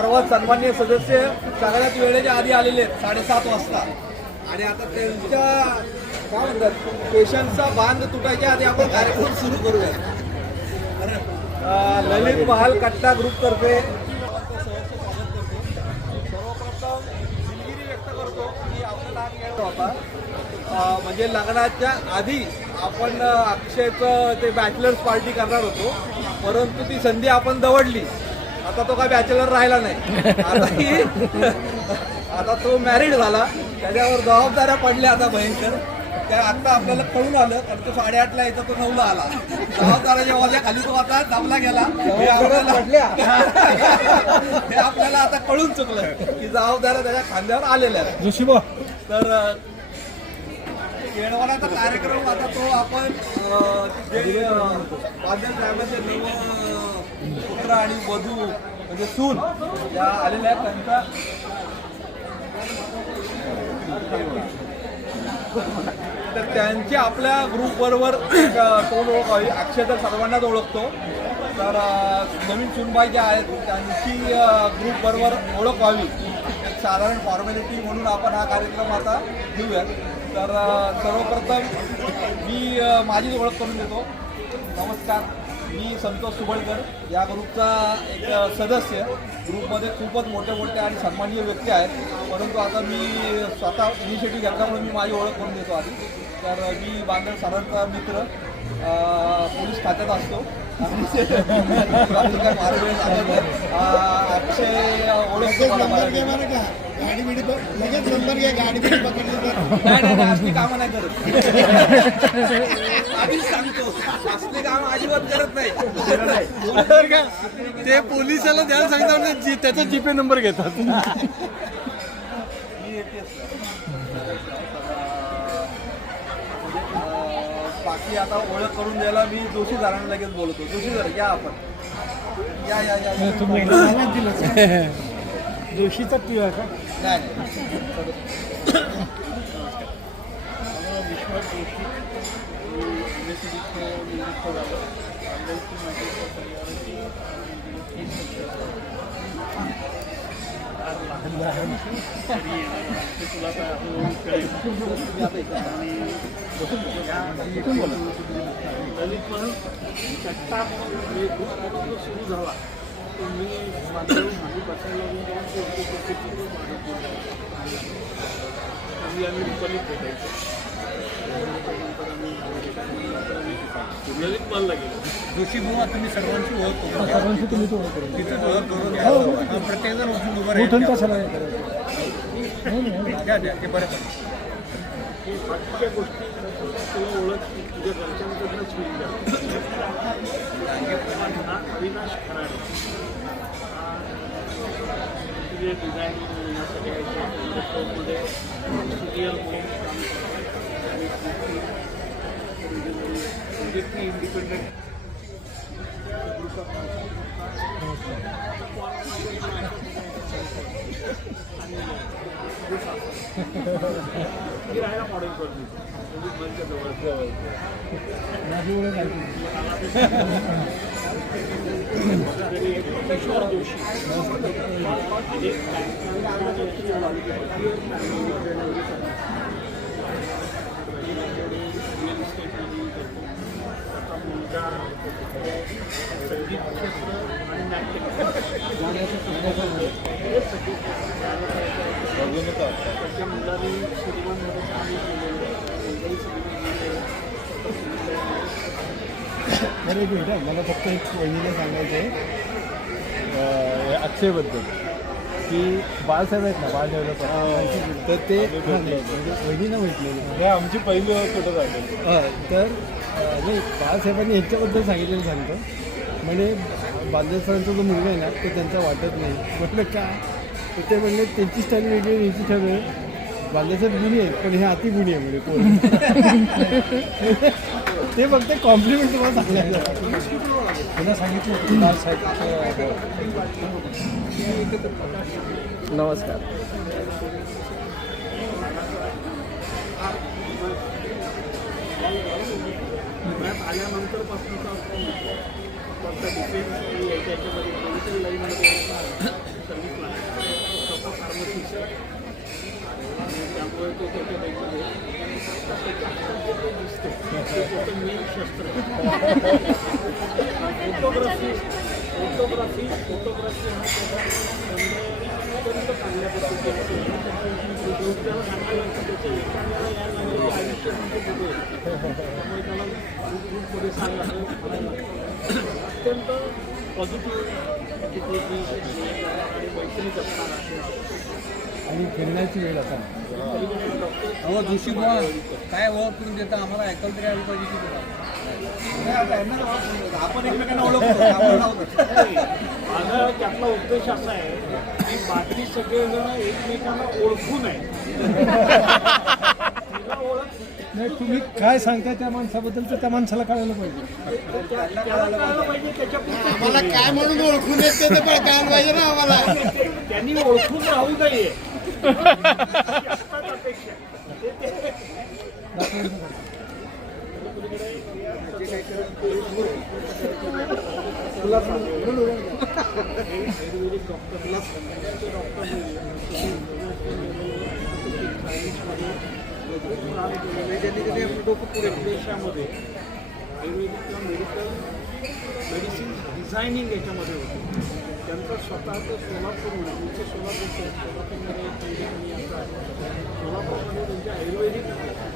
सर्वात सन्माननीय सदस्य सगळ्यात वेळेच्या आधी आलेले आहेत 7:30 वाजता आणि आता त्यांच्या काय म्हणतात पेशंटचा बांध तुटायच्या आधी आपण कार्यक्रम सुरू करूया. ललित महाल कट्टा ग्रुप तर्फे सर्वप्रथम दिलगिरी व्यक्त करतो की आपला लहान खेळ होता. म्हणजे लग्नाच्या आधी आपण अक्षयचं ते बॅचलर्स पार्टी करणार होतो, परंतु ती संधी आपण दवडली. आता तो काय बॅचलर राहिला नाही, आता तो मॅरिड झाला, त्याच्यावर जबाबदाऱ्या पडल्या आता भयंकर. त्या आता आपल्याला कळून आलं, कारण तो 8:30ला यायचा, तो 9ला आला. जबाबदाऱ्याच्या वजा खाली तो आता दाबला गेला. हे आपल्याला आता कळून चुकलं की जबाबदाऱ्या त्याच्या खांद्यावर आलेल्या आहेत. तर केळवणाचा कार्यक्रम आता तो आपण जे वाद्य साहेबांचे नव पुत्र आणि वधू म्हणजे सून या आलेल्या आहेत त्यांचा तर त्यांची आपल्या ग्रुप बरोबर एक टोन ओळख व्हावी. अक्षय तर सर्वांनाच ओळखतो, तर नवीन सुनबाई ज्या आहेत त्यांची ग्रुप बरोबर ओळख व्हावी, एक साधारण फॉर्मॅलिटी म्हणून आपण हा कार्यक्रम आता घेऊयात. तर सर्वप्रथम मी माझीच ओळख करून देतो. नमस्कार, मी संतोष सुबळकर, या ग्रुपचा एक सदस्य. ग्रुपमध्ये खूपच मोठे मोठे आणि सन्माननीय व्यक्ती आहेत, परंतु आता मी स्वतः इनिशिएटिव्ह घेतल्यामुळे मी माझी ओळख करून देतो आधी. तर मी बांधव सरांचा मित्र, पोलीस खात्यात असतो. अक्षय ओळखतो मला. गाडी बिडी लगेच नंबर घ्या, गाडी बिडी पकडली नाही असली कामं नाही करत. आधीच सांगतो, असली कामं अजिबात करत नाही. ते पोलिसाला द्यायला सांगतात, त्याचा जीपे नंबर घेतात. बाकी आता ओळख करून द्यायला मी जोशी सरांना लगेच बोलतो. जोशी सर या, आपण या या या. जोशीचा पिवा का? नाही विश्वास जोशी युनिव्हर्सिटीचं निवृत्त झालं. आंबेडकरी माझ्या परिवाराची तरी येणार तुला काय हळूहळू कळेल. आणि ललित महल कट्टा म्हणजे सुरू झाला, मी माझ्या माझी बसायला आम्ही रुपाली भेटायचो. त्यानंतर आम्ही ललित मालला गेलो. जोशी बुवा तुम्ही सर्वांची ओळख करून सर्वांची तुम्ही ओळख करून तिथं ओळख करून प्रत्येक जण उठून उभं राहील. ते बरं पडतं. हे बाकीच्या गोष्टी तुला ओळख तुझ्या घरच्यांकडूनच मिळल्या. हा अविनाश खराडे तुझे डिझायनिंग येण्यासाठी मध्ये सिरियल म्हणून इंडिपेंडेंट मी राहायला मॉडेल करतो किशोर जोशी मुलगा संगीत क्षेत्र आणि नाट्य त्याच्या मुलांनी सिनेमांमध्ये काम केलेलं. अरे बेटा, मला फक्त एक वहिनीला सांगायचं आहे अक्षयबद्दल की बाळासाहेब आहेत ना, बाळासाहेब तर ते म्हणजे वहिनीला म्हटलेलं हे आमची पहिली ओळख कुठं झाली. तर नाही, बाळासाहेबांनी ह्याच्याबद्दल सांगितलेलं सांगतो. म्हणजे बांदेल सरांचा जो मुलगा आहे ना, तो त्यांचा वाटत नाही. म्हटलं का, तर ते म्हणले त्यांची स्टाईल वेगळी आहे, ह्याची स्टाईल वेगळी. बांदेसाहेब गुणी आहेत, पण हे अति गुणी आहे म्हणजे कोण. ते फक्त कॉम्प्लिमेंट तुम्हाला सांगायचं. त्यांना सांगितलं नमस्कार. आल्यानंतर पासूनचा फक्त डिफेन्स याच्यामध्ये पोलिटिकल लाईनमध्ये सर्व्हिस त्याचं मेन शस्त्र फोटोग्राफी हा त्याचा अत्यंत चांगल्या पद्धतीने त्याला सांगायला त्याच्या एका वेळेला या लागलेलं आयुष्य म्हणजे बघेल त्यामुळे त्याला ग्रुपमध्ये सांगायचं अत्यंत पॉझिटिव्ह आणि मैत्रिक असताना आणि फिरण्याची वेळ आता अहो जोशी बुवा काय ओळख करून देता आम्हाला ऐकायला तरी आली पाहिजे की आपण एकमेकांना ओळखतो आपण नव्हतं. माझा त्यातला उद्देश असा आहे की बाकी सगळेजण एकमेकांना ओळखू नये तुला ओळख नाही तुम्ही काय सांगताय त्या माणसाबद्दल तर त्या माणसाला कळायला पाहिजे. त्याला कळलं पाहिजे त्याच्या मला काय म्हणून ओळखून येते ते पण कळायला पाहिजे ना आम्हाला. त्यांनी ओळखून राहू नये अपेक्षा आयुर्वेदिक डॉक्टरला देशामध्ये आयुर्वेदिक किंवा मेडिसिन डिझायनिंग याच्यामध्ये होतं त्यांचं स्वतःचं सोलापूरमध्ये सोलापूरमध्ये त्यांच्या आयुर्वेदिक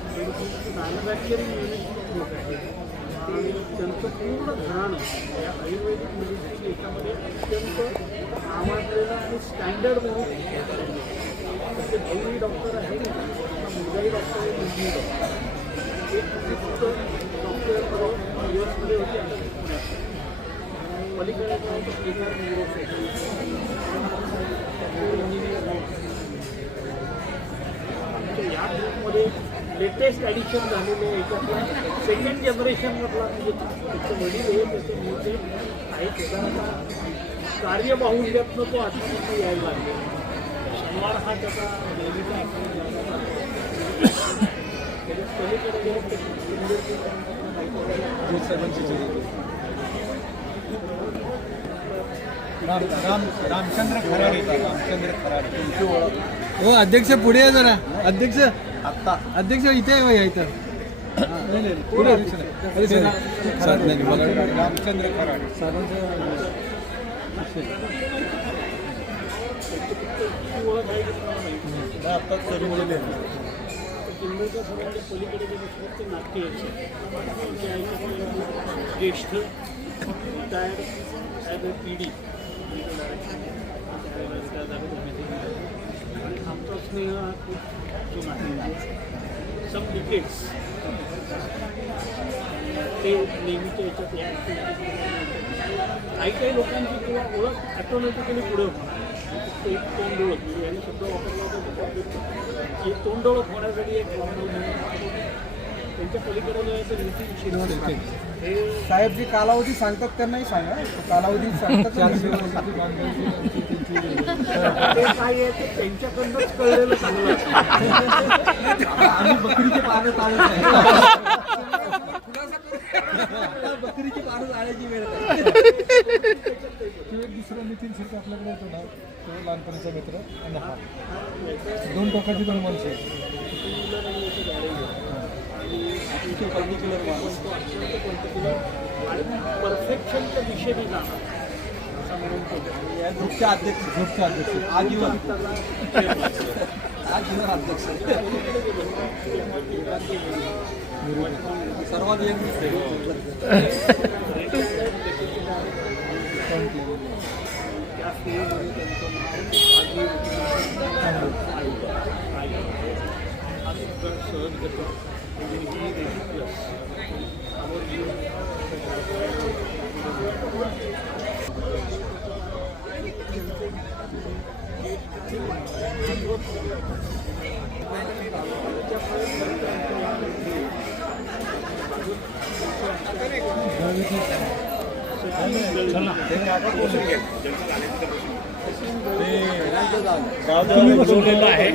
मेडिसिनची मॅन्युफॅक्चरिंग युनिट होत आहे आणि त्यांचं पूर्ण घराणं या आयुर्वेदिक मेडिसिन याच्यामध्ये अत्यंत नावाजलेलं आणि स्टँडर्ड म्हणून त्याचे भाऊही डॉक्टर आहे मुलगाही डॉक्टर आहे मुलगी डॉक्टर एक फक्त डॉक्टरमध्ये युएसमध्ये होते आता पुण्यात पलीकडे आमच्या या ग्रुपमध्ये लेटेस्ट ॲडिशन झालेले याच्यातला सेकंड जनरेशनमधला म्हणजे त्याचं वडील आहे त्याचे मुलगे आहे त्याचा कार्य बाहुल्यातनं तो आतापर्यंत यायला लागले शनिवार हा त्याचा नेहमीचा त्याच्या पलीकडे रामचंद्र खराडे. रामचंद्र खराडे हो अध्यक्ष पुढे आहे जरा. अध्यक्ष आत्ता अध्यक्ष इथे आहे या इथं पुढे रामचंद्र खराडे आता तरी मुले इंग्रजच्या सगळ्यांच्या पलीकडे जे बसतात ते नाट्य ज्येष्ठ retired as a P D आणि आमचा स्नेह हा खूप जुना आहे सम डिकेट्स ते नेहमीच्या याच्यात या काही लोकांची किंवा ओळख ॲटोमॅटिकली पुढे होणार फक्त एक तोंड ओळख म्हणजे याने शब्द वापरला होता एक तोंड ओळख होण्यासाठी एक त्यांच्या पलीकडे नितीन शिरवाडकर हे साहेबजी कालावधी सांगतात त्यांनाही सांगा कालावधी सांगतात ते काय आहे ते त्यांच्याकडनंच कळलेलं चांगलं आम्ही बकरीचे पानं चालत नाही बकरीची पानं चालायची वेळ नाही. एक दुसरा नितीन शिरके आपल्याकडे येतो ना तो लहानपणीचा मित्र आणि हा दोन टोकाची दोन माणसं परफेक्शनच्या दिशेने जाणार असं म्हणून तो या ग्रुपच्या अध्यक्ष आजीवन अध्यक्ष सर्वात त्या स्टेजमध्ये त्यांचं नाव आधी सहज घेतो प्लस बसवलेलं आहे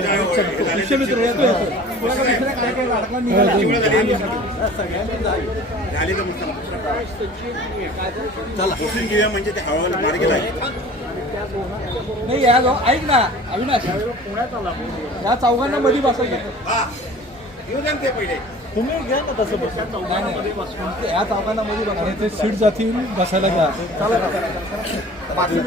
म्हणजे ते हवाला मार्गेला आहे नाही या जाऊ ऐक ना अविनाश पुण्यात आला या चौघांना मध्ये बसायचं हा येऊ द्या ना ते पहिले तुम्ही घ्या ना तसं बसून. नाही, नाही. या चौकांना मध्ये बघा. आणि ते सीट जातील बसायला घ्या. बाकी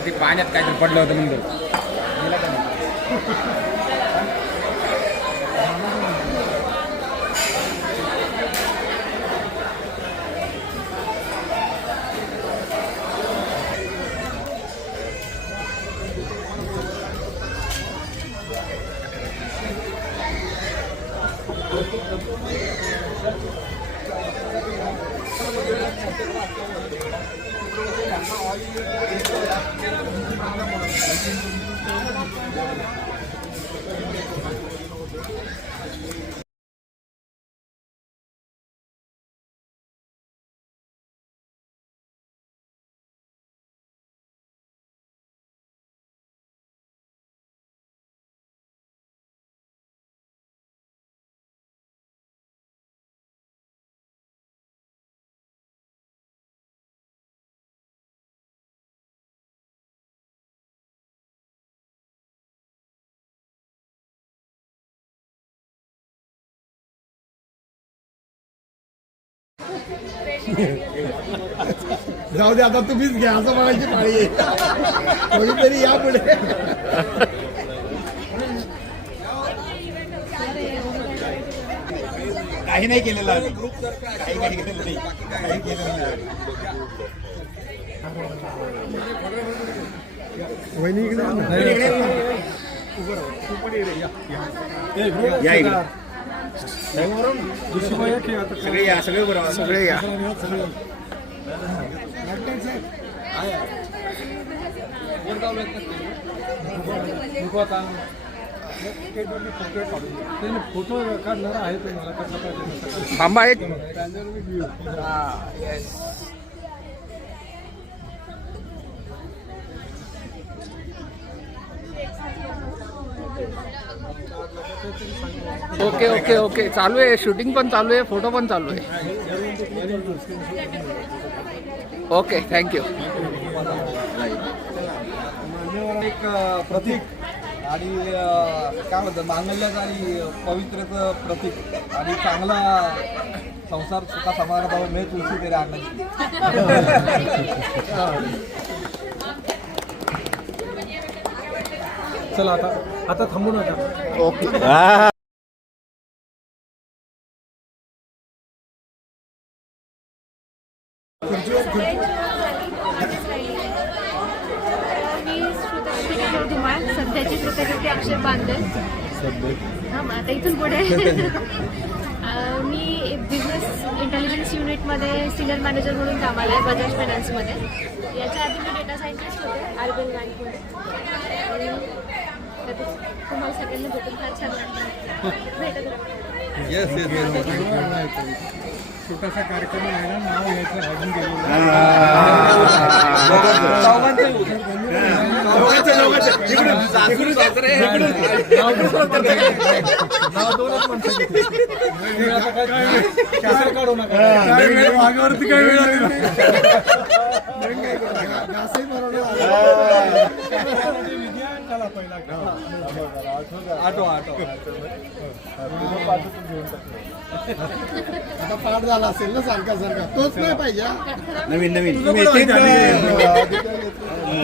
ते पाण्यात काहीतरी पडलं होतं म्हणून जाऊ दे आता तुम्हीच घ्या असं म्हणायची पाळी आहे. कोणीतरी या पुढे. काही नाही केलेलं आम्ही. काही केलेलं नाही. काही केलेलं नाही. वहिनी इकडे या इकडे. सगळे या, सगळे बरोबर, सगळे या. फोटो काढणारा आहे तो मला कसं पाहिजे थांबा एक ओके ओके ओके चालू आहे शूटिंग पण चालू आहे फोटो पण चालू आहे ओके थँक्यू एक प्रतीक आणि काय म्हणतात मांगल्याचं आणि पवित्रचं प्रतीक आणि चांगला संसार सुखा समाधानात मिळेल तुळशी तेरे अंगण. चला आता थांबू नका ओके सध्याची प्रतिकृती अक्षय बांधेल आता इथून पुढे मी बिझनेस इंटेलिजन्स युनिटमध्ये सिनियर मॅनेजर म्हणून कामाला आहे बजाज फायनान्समध्ये. याच्या आधी मी डेटा सायंटिस्ट होते आरबीएल बँकमध्ये आणि तुम्हाला सगळ्यांना भेटून फार छान वाटतं भेटत येस येस छोटासा कार्यक्रम आहे ना नाव घ्यायचं राहून गेलेलं नाव दोनच माणसं काढू नका मागेवरती काय वेळ आली चला पहिला आठवा आता पाठ झाला असेल ना सारखा सारखा तोच नाही पाहिजे हा.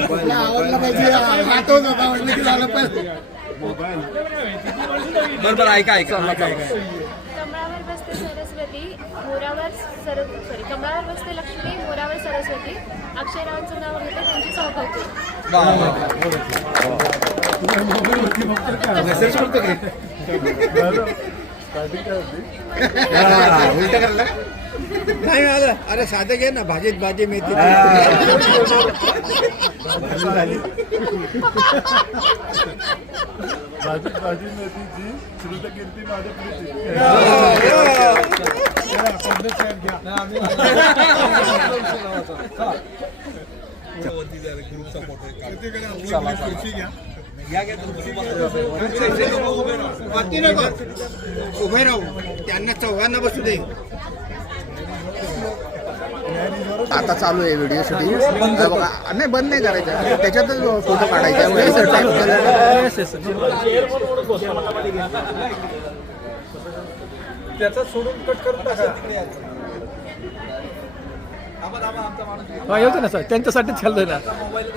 तुला आवडला पाहिजे हा तोच होता म्हटलं की झालं पाहिजे बरोबर ऐका कमळावर बसते सरस्वती मोरावर कमळावर बसते लक्ष्मी मोरावर सरस्वती अक्षयरावांचं नाव घेते त्यांची सौभाग्य नाही अरे साधं घे ना भाजीत भाजी मेथी भाजी मेथीची श्रुतकीर्ती माझ्या प्रीती ग्रुप सपोर्ट उभे राहू त्यांना चौघांना बसू दे आता चालू आहे व्हिडिओ शूटिंग बघा नाही बंद नाही करायचं त्याच्यातच फोटो काढायचा त्याचा सोडून कट करून टाका आम्हा आमचा माणूस येतो ना सर त्यांच्यासाठीच चालतोय ना मोबाईल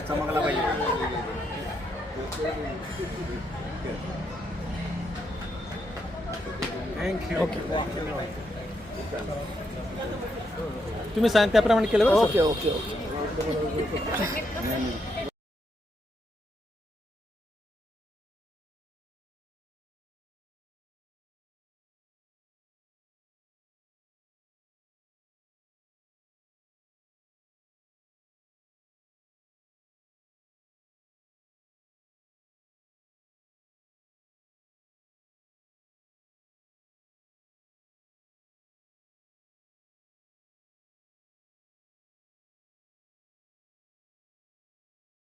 चमकला पाहिजे तुम्ही सांग त्याप्रमाणे केलं ओके ओके ओके